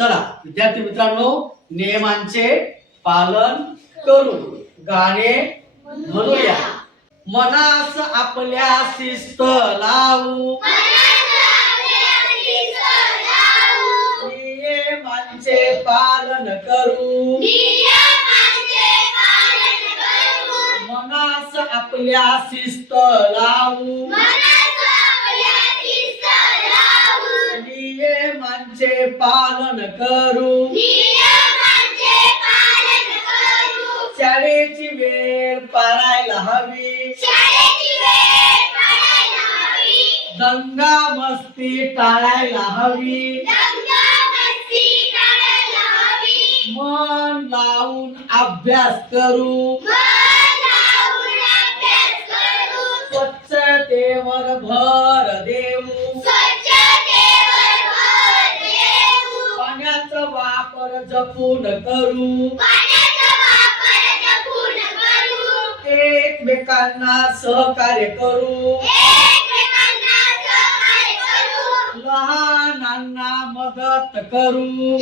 चला विद्यार्थी मित्रांनो, नियमांचे पालन करू, गाणे म्हणूया. मनास आपल्या शिस्त लावू, नियमांचे पालन करू. मनास आपल्या शिस्त लावू, नियमांचे पालन करू. शाळेची वेळ पाळायला हवी, दंगा मस्ती टाळायला हवी. मन लावून अभ्यास करू, स्वच्छतेवर भर देऊ. पाण्याचा वापर जपून करू, एकमेकांना सहकार्य करू. लहानांना मदत करू,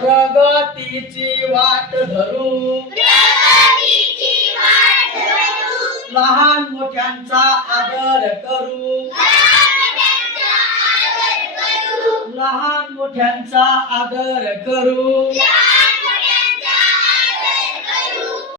प्रगतीची वाट धरू. लहान मोठ्यांचा आदर करू, लहान मोठ्यांचा आदर करू.